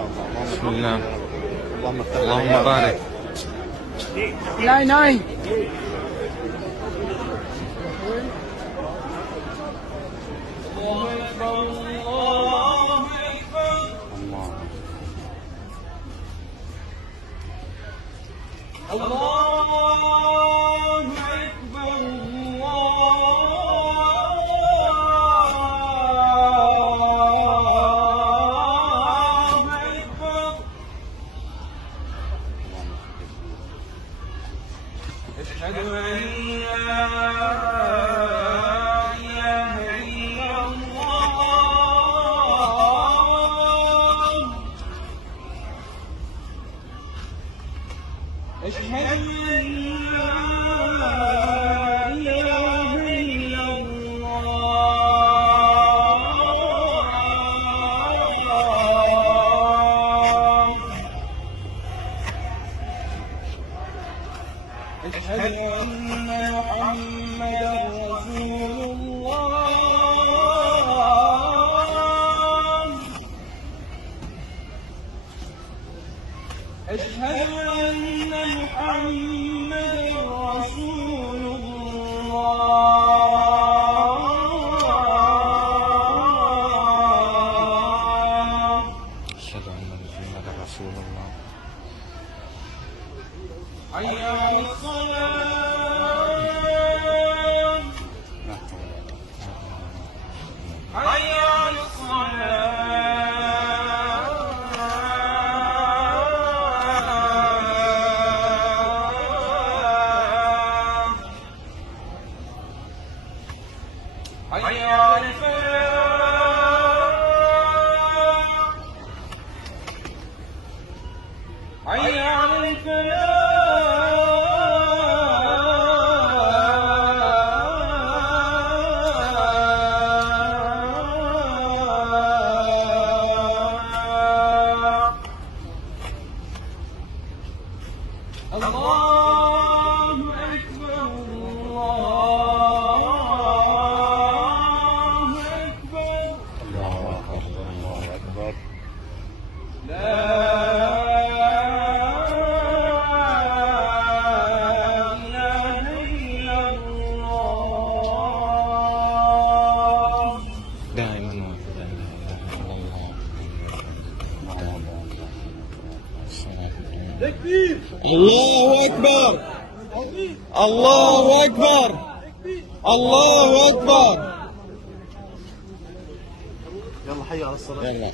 بسم الله. اللهم بارك. ناي ناي. أشهد أن لا إله إلا الله. أشهد أن لا إله إلا الله. أشهد أن محمدا رسول الله. أشهد أن محمدا رسول الله. أشهد أن محمدا رسول الله. حي على الصلاة. حي على الصلاة. حي على الفلاح. حي على الفلاح. الله أكبر. الله أكبر. الله أكبر. الله أكبر. لا إله إلا الله. دائما وأبدا لا إله إلا الله. الله أكبر. الله أكبر. الله أكبر. يلا حي على الصلاة. يلا.